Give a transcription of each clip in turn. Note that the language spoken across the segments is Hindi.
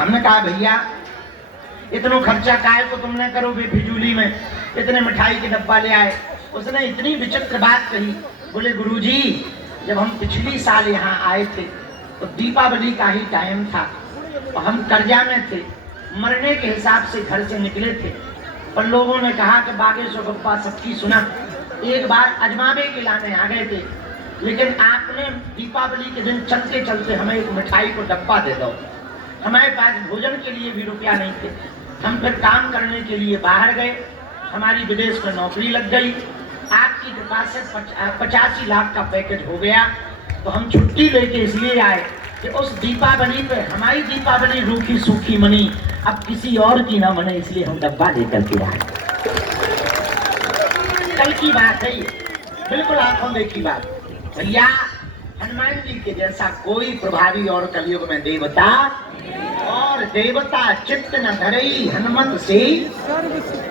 हमने कहा भैया इतना खर्चा काहे को तुमने करो बेफिजूली में, इतने मिठाई के डब्बा ले आए। उसने इतनी विचित्र बात कही, बोले गुरुजी जब हम पिछली साल यहाँ आए थे तो दीपावली का ही टाइम था और हम कर्जा में थे, मरने के हिसाब से घर से निकले थे, पर लोगों ने कहा कि बागेश्वर बप्पा सबकी सुना, एक बार अजमावे के लाने आ गए थे, लेकिन आपने दीपावली के दिन चलते चलते हमें एक मिठाई को डब्बा दे दो। हमारे पास भोजन के लिए भी रुपया नहीं थे, हम फिर काम करने के लिए बाहर गए, हमारी विदेश में नौकरी लग गई, आपकी कृपा से 85 लाख का पैकेज हो गया, तो हम छुट्टी लेके इसलिए आए कि उस दीपावली पे हमारी दीपावली रूखी सूखी मनी, अब किसी और की ना मने, इसलिए हम डब्बा लेकर के आए। कल की बात है, बिल्कुल आंखों देखी बात। भैया हनुमान जी के जैसा कोई प्रभावी और कलयुग में देवता, और देवता चित्त न धरई हनुमत से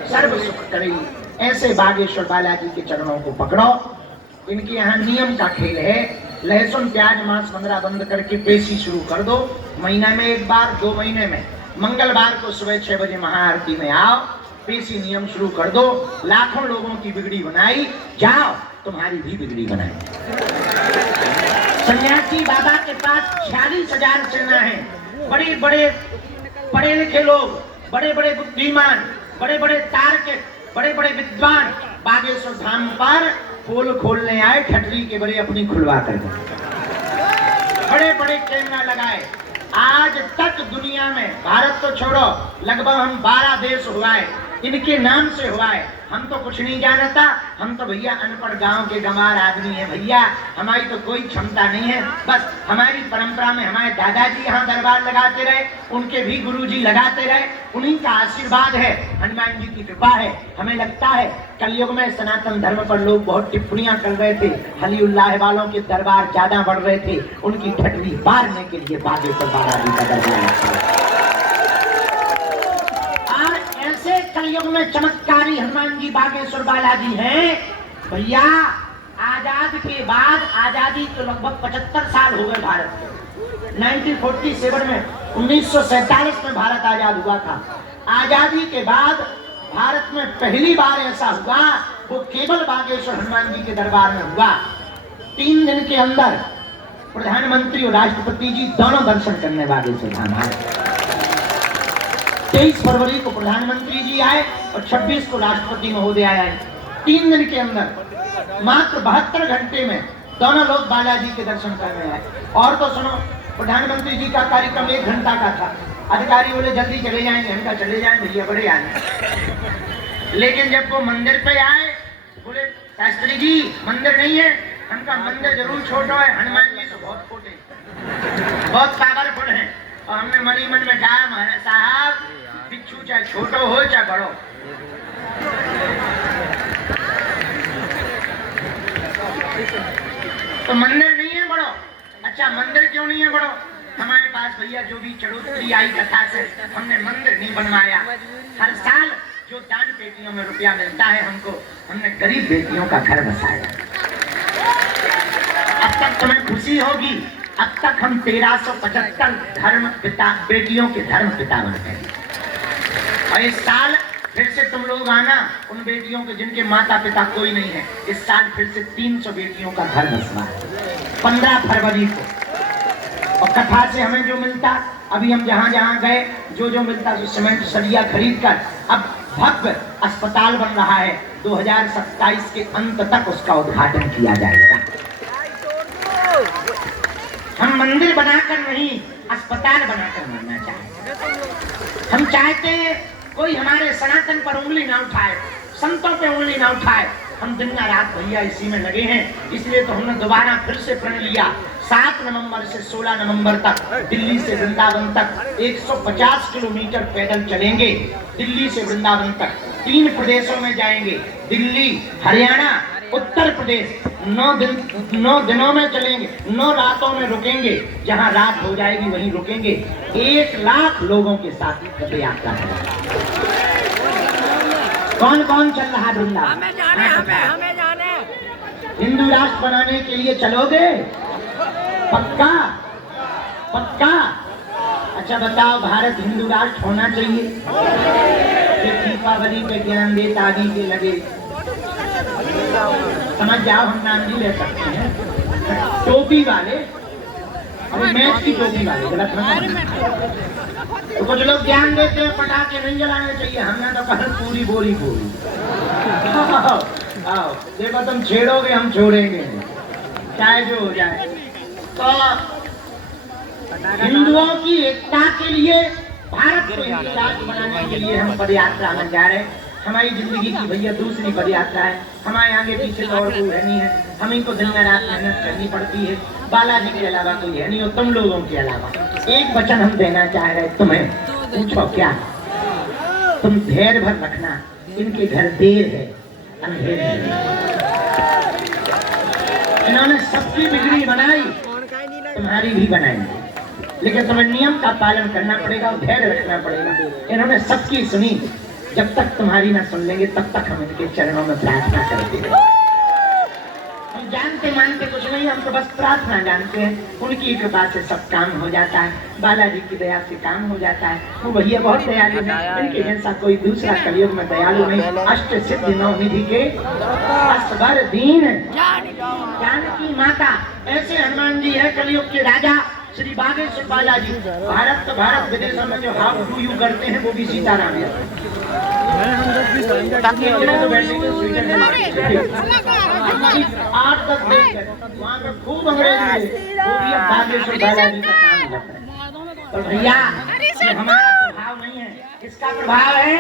सर्व सुख करई। ऐसे बागेश्वर बालाजी के चरणों को पकड़ो। इनके यहाँ नियम का खेल है, लहसुन प्याज मांस 15 बंद करके पेशी शुरू कर दो, महीना में एक बार, 2 महीने में मंगलवार को सुबह 6 बजे महाआरती में आओ, पेशी नियम शुरू कर दो। लाखों लोगों की बिगड़ी बनाई, जाओ तुम्हारी भी बिगड़ी बनाई। सन्यासी बाबा के पास 46,000 सेना है, बड़े बड़े पढ़े लिखे लोग, बड़े बड़े बुद्धिमान, बड़े बड़े तार्किक, बड़े बड़े विद्वान बागेश्वर धाम पर पोल खोलने आए, ठटरी के बड़े अपनी खुलवा कर गए, बड़े बड़े कैमरा लगाए। आज तक दुनिया में, भारत तो छोड़ो, लगभग हम 12 देश हुआ है, इनके नाम से हुआ है। हम तो कुछ नहीं जानता, हम तो भैया अनपढ़ गांव के गंवार आदमी है भैया, हमारी तो कोई क्षमता नहीं है। बस हमारी परंपरा में हमारे दादाजी यहाँ दरबार लगाते रहे, उनके भी गुरुजी लगाते रहे, उन्हीं का आशीर्वाद है, हनुमान जी की कृपा है। हमें लगता है कलयुग में सनातन धर्म पर लोग बहुत टिप्पणियां कर रहे थे, हली उल्लाह वालों के दरबार ज्यादा बढ़ रहे थे, उनकी ठटरी मारने के लिए बागेश्वर बालाजी का दरबार। कलयुग में चमत्कारी हनुमान जी बागेश्वर बालाजी हैं भैया। आजाद के बाद, आजादी तो लगभग 75 साल हो गए भारत के। 1947 में, 1947 में भारत आजाद हुआ था। आजादी के बाद भारत में पहली बार ऐसा हुआ, वो केवल बागेश्वर हनुमान जी के दरबार में हुआ। 3 दिन के अंदर प्रधानमंत्री और राष्ट्रपति जी दोनों दर्शन करने बागेश्वर धाम आए। 23 फरवरी को प्रधानमंत्री जी आए और 26 को राष्ट्रपति महोदय आए। 3 दिन के अंदर, मात्र 72 घंटे में दोनों लोग बालाजी के दर्शन करने आए। और तो सुनो, प्रधानमंत्री जी का कार्यक्रम 1 घंटा का था। अधिकारी बोले जल्दी चले जाएंगे, हमका चले जाए भैया, बड़े आए। लेकिन जब वो मंदिर पे आए, बोले शास्त्री जी मंदिर नहीं है। हमका मंदिर जरूर छोटा है, हनुमान जी तो बहुत छोटे, बहुत पावरफुल है। और हमने मन ही मन में कहा, महाराज साहब बिच्छू चाहे छोटो हो चाहे बड़ो, तो मंदिर नहीं है बड़ो। अच्छा मंदिर क्यों नहीं है बड़ो? हमारे पास भैया जो भी चढ़ोतरी आई कथा से, हमने मंदिर नहीं बनवाया। हर साल जो दान पेटियों में रुपया मिलता है हमको, हमने गरीब बेटियों का घर बसाया। अब तक तुम्हें खुशी होगी, अब तक हम 1375 धर्म पिता बेटियों के धर्म पिता बन गए। और इस साल फिर से तुम लोग आना, उन बेटियों के जिनके माता पिता कोई नहीं है। इस साल फिर से 300 बेटियों का घर बसवा है 15 फरवरी को। और कथा से हमें जो मिलता, अभी हम जहाँ जहाँ गए, जो जो मिलता, जो सीमेंट सरिया खरीद कर अब भव्य अस्पताल बन रहा है। 2027 के अंत तक उसका उद्घाटन किया जाएगा। हम मंदिर बनाकर नहीं, अस्पताल बनाकर मरना चाहते। हम चाहते हैं कोई हमारे सनातन पर उंगली ना उठाए, संतों पे उंगली ना उठाए। हम दिन रात भैया इसी में लगे हैं, इसलिए तो हमने दोबारा फिर से प्रण लिया। 7 नवंबर से 16 नवंबर तक दिल्ली से वृंदावन तक 150 किलोमीटर पैदल चलेंगे। दिल्ली से वृंदावन तक 3 प्रदेशों में जाएंगे, दिल्ली, हरियाणा, उत्तर प्रदेश। 9 दिनों में चलेंगे, 9 रातों में रुकेंगे। जहां रात हो जाएगी वहीं रुकेंगे। 1 लाख लोगों के साथ पद यात्रा करेंगे। कौन कौन चल रहा वृंदावन? हमें जाने। हिंदू राष्ट्र बनाने के लिए चलोगे? पक्का? पक्का? अच्छा बताओ, भारत हिंदू राष्ट्र होना चाहिए? ये दीपावली पे ज्ञान दे तागी के लगे, समझ जाओ, हम नाम भी ले सकते हैं। टोपी वाले, अरे मैच की टोपी वाले, गलत मत। तो कुछ लोग ज्ञान देते हैं पटाखे नहीं जलाने चाहिए, हमने तो कहा पूरी बोरी बोरी। आओ देखो, तुम छेड़ोगे हम छोड़ेंगे, चाहे जो हो जाए। तो हिंदुओं की एकता के लिए, भारत को हिंदू राष्ट्र बनाने के लिए हम पदयात्रा में जा रहे हैं। हमारी जिंदगी की भैया दूसरी पदयात्रा है, हमारे आगे पीछे तो और कोई है नहीं है, हम इनको दिन रात मेहनत करनी पड़ती है। बालाजी के अलावा कोई है नहीं, और तुम लोगों के अलावा। एक वचन हम देना चाह रहे तुम्हें, पूछो क्या? तुम धैर्य भर रखना, इनके घर देर है, अंधेर है। इन्होंने सबकी बिगड़ी बनाई, तुम्हारी भी बनाएंगे, लेकिन तुम्हें नियम का पालन करना पड़ेगा और धैर्य रखना पड़ेगा। इन्होंने सबकी सुनी, जब तक तुम्हारी ना सुन लेंगे तब तक हम इनके चरणों में प्रार्थना करते हैं। हम जानते मानते कुछ नहीं, हम तो बस प्रार्थना जानते हैं। उनकी कृपा से सब काम हो जाता है, बालाजी की दया से काम हो जाता है। वो भैया बहुत दयालु है, इनके जैसा कोई दूसरा कलयुग में दयालु नहीं। अष्ट सिद्धि नौ निधि के असबर दीन जानकी माता, ऐसे हनुमान जी है कलयुग के राजा श्री बागेश्वर बालाजी। भारत विदेशों में जो हाउ डू यू करते हैं वो भी सीताराम है। आठ दस वहाँ पे खूब अंग्रेज मिले, वो भी अब बागेश्वर बालाजी का नाम रख रहे हैं। तो भैया ये हमारा प्रभाव नहीं है, इसका प्रभाव है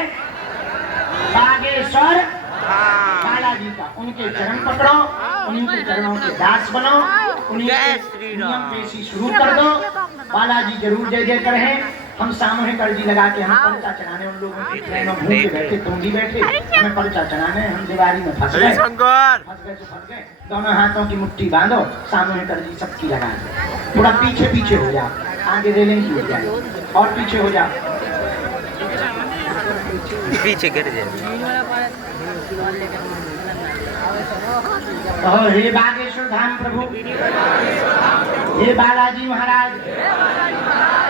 बागेश्वर बालाजी का। उनके चरण पकड़ो, उनके चरणों के दास बनो, उनके नियम पेशी शुरू कर दो। बालाजी जरूर जय जय करें। हम सामूहिक अर्जी लगा के हम पर्चा चढ़ाने, उन लोगों की ट्रेनों घूम के बैठे, तुम भी बैठे, हमें पर्चा चढ़ाने, हम दीवारी में फंस गए, फंस गए। दोनों हाथों की मुट्ठी बांधो, सामूहिक अर्जी सबकी लगा दो। थोड़ा पीछे पीछे हो जाओ, आगे रेलिंग की हो जाए, और पीछे हो जाओ, पीछे गिर जाए। हे बागेश्वर धाम प्रभु, हे बालाजी महाराज,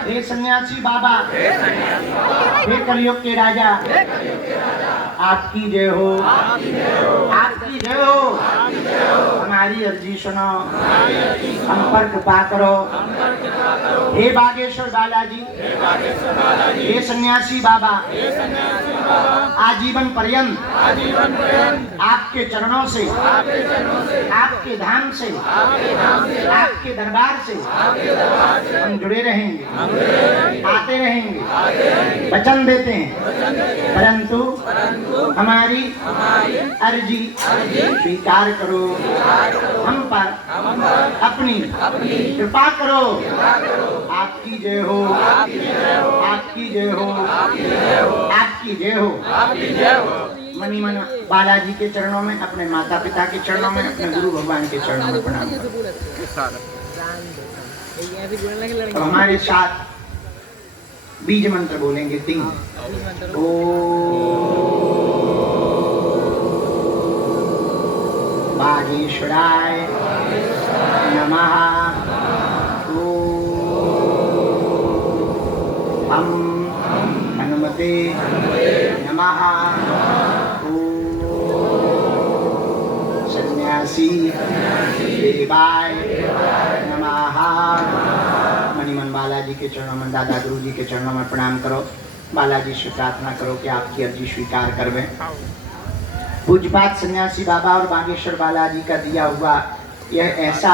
हे सन्यासी बाबा, हे कलयुग के राजा, आपकी जय हो, आपकी जय हो। हमारी अर्जी सुनो, हम पर कृपा करो। हे बागेश्वर बालाजी, हे सन्यासी बाबा, आजीवन पर्यंत आपके चरणों से, आपके धाम से, आपके दरबार से हम जुड़े रहेंगे, आते रहेंगे, वचन देते हैं। परंतु हमारी अर्जी स्वीकार करो, हम पर अपनी कृपा करो। आपकी जय हो, आपकी जय हो, आपकी जय हो। मनी मन बालाजी के चरणों में, अपने माता पिता के चरणों में, अपने गुरु भगवान के चरणों में प्रणाम करो। तो हमारे साथ बीज मंत्र बोलेंगे 3। बागेश्वराय नमः। हम हनुमते नमः। सन्यासी देवाय नमः। मणिमन बालाजी के चरणों में, दादा गुरु जी के चरणों में प्रणाम करो। बालाजी से प्रार्थना करो कि आपकी अर्जी स्वीकार करवें। पूज्यपात सन्यासी बाबा और बागेश्वर बालाजी का दिया हुआ यह ऐसा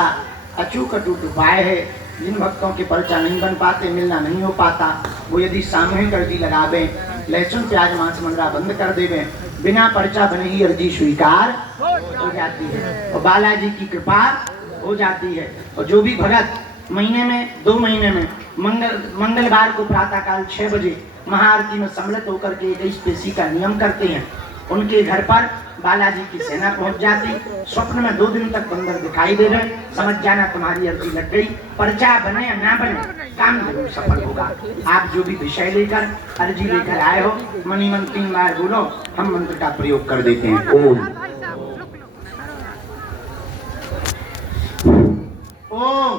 अचूक अटूट उपाय है, जिन भक्तों के पर्चा नहीं बन पाते, मिलना नहीं हो पाता, वो यदि सामूहिक अर्जी लगावें, लहसुन प्याज मांस मंडरा बंद कर देवें, बिना पर्चा बने ही अर्जी स्वीकार हो जाती है और बालाजी की कृपा हो जाती है। और जो भी भगत महीने में 2 महीने में मंगलवार को प्रातःकाल 6 बजे महाआरती में सम्मिलित होकर के 21 पेशी का नियम करते हैं, उनके घर पर बालाजी की सेना पहुंच जाती। स्वप्न में 2 दिन तक बंदर दिखाई दे रहे, समझ जाना तुम्हारी अर्जी लग गई। पर्चा बने या ना बने, काम जरूर सफल होगा। आप जो भी विषय लेकर अर्जी लेकर आए हो, मनी मन 3 बार बोलो, हम मंत्र का प्रयोग कर देते हैं। ओम ओम।